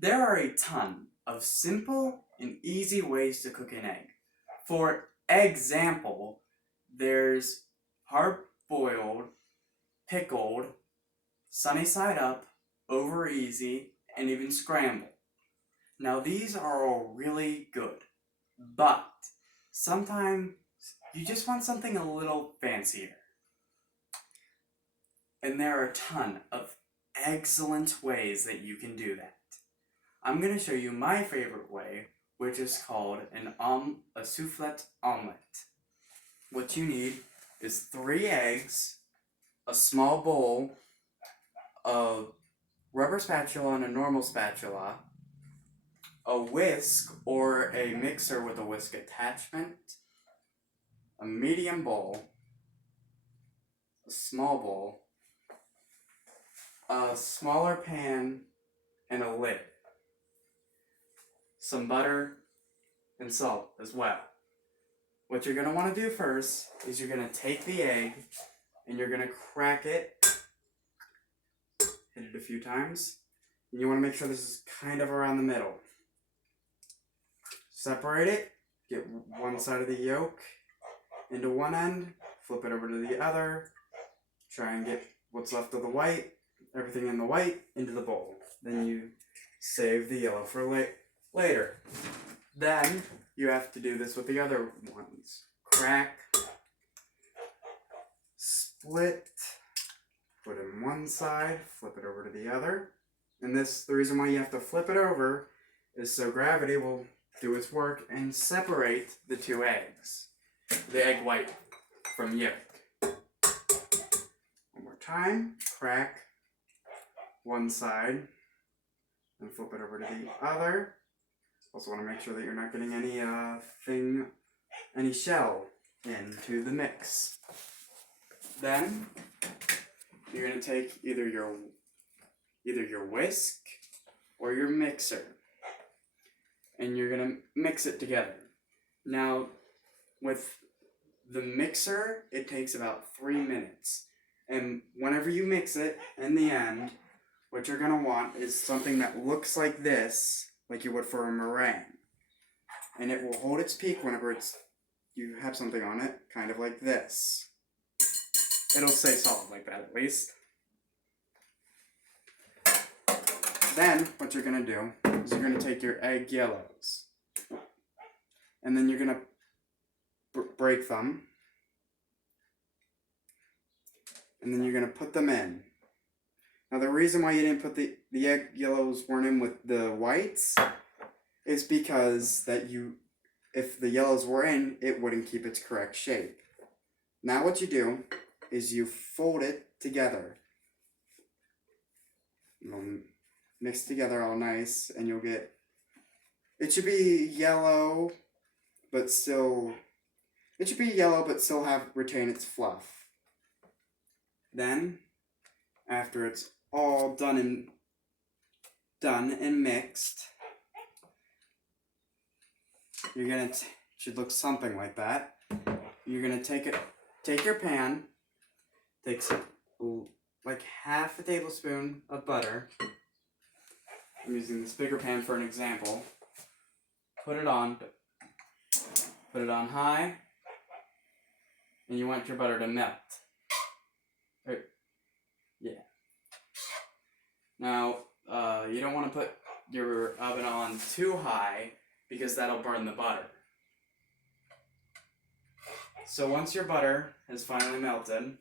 There are a ton of simple and easy ways to cook an egg. For example, there's hard-boiled, pickled, sunny side up, over easy, and even scrambled. Now these are all really good, but sometimes you just want something a little fancier. And there are a ton of excellent ways that you can do that. I'm going to show you my favorite way, which is called a soufflet omelet. What you need is 3 eggs, a small bowl, a rubber spatula and a normal spatula, a whisk or a mixer with a whisk attachment, a medium bowl, a small bowl, a smaller pan, and a lid. Some butter and salt as well. What you're going to want to do first is you're going to take the egg and you're going to crack it, hit it a few times, and you want to make sure this is kind of around the middle. Separate it, get one side of the yolk into one end, flip it over to the other, try and get what's left of the white, everything in the white, into the bowl. Then you save the yellow for later. Then you have to do this with the other ones. Crack, split, put in one side, flip it over to the other. And the reason why you have to flip it over is so gravity will do its work and separate the 2 eggs. The egg white from yolk. One more time, crack one side and flip it over to the other. Also want to make sure that you're not getting any shell into the mix. Then you're going to take either your whisk or your mixer, and you're going to mix it together. Now, with the mixer, it takes about 3 minutes. And whenever you mix it, in the end, what you're going to want is something that looks like this, like you would for a meringue. And it will hold its peak whenever you have something on it, kind of like this. It'll stay solid like that, at least. Then, what you're going to do is you're going to take your egg yellows. And then you're going to break them. And then you're going to put them in. Now, the reason why you didn't put the egg yellows weren't in with the whites is because if the yellows were in, it wouldn't keep its correct shape. Now what you do is you fold it together. You'll mix together all nice, and you'll get, it should be yellow, but still retain its fluff. Then, after it's all done and mixed, should look something like that. You're gonna take your pan, take like half a tablespoon of butter. I'm using this bigger pan for an example. Put it on high, and you want your butter to melt. Yeah. Now, you don't want to put your oven on too high because that'll burn the butter. So once your butter has finally melted,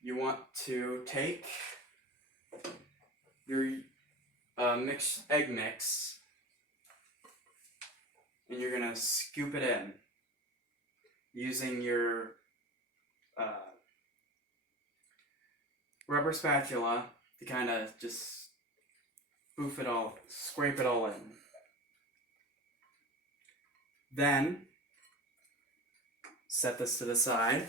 you want to take your egg mix, and you're going to scoop it in using your rubber spatula to kind of just scrape it all in. Then, set this to the side.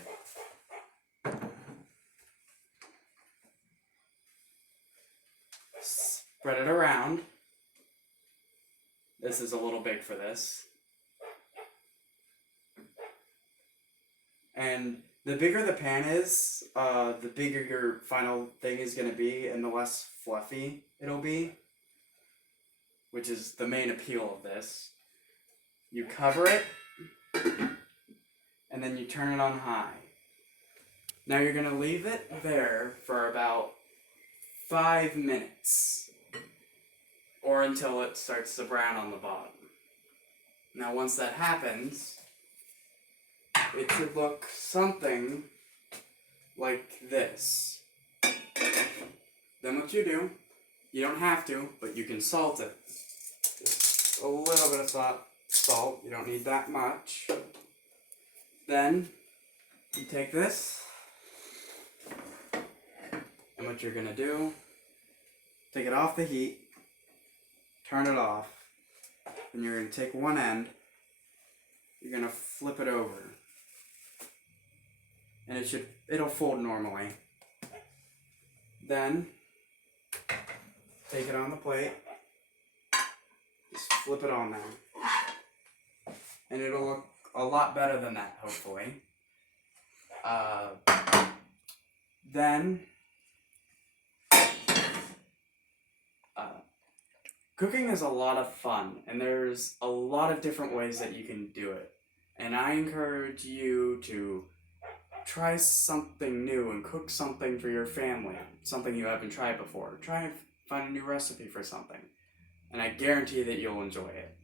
Spread it around. This is a little big for this. And the bigger the pan is, the bigger your final thing is going to be, and the less fluffy it'll be. which is the main appeal of this, you cover it, and then you turn it on high. Now you're going to leave it there for about 5 minutes, or until it starts to brown on the bottom. Now once that happens, it should look something like this. Then what you do, you don't have to, but you can salt it. Just a little bit of salt, you don't need that much. Then, you take this, and what you're gonna do, take it off the heat, turn it off, and you're gonna take one end, you're gonna flip it over, and it'll fold normally. Then, take it on the plate, just flip it on now, and it'll look a lot better than that, hopefully. Then, cooking is a lot of fun, and there's a lot of different ways that you can do it. And I encourage you to try something new and cook something for your family, something you haven't tried before. Try and find a new recipe for something, and I guarantee that you'll enjoy it.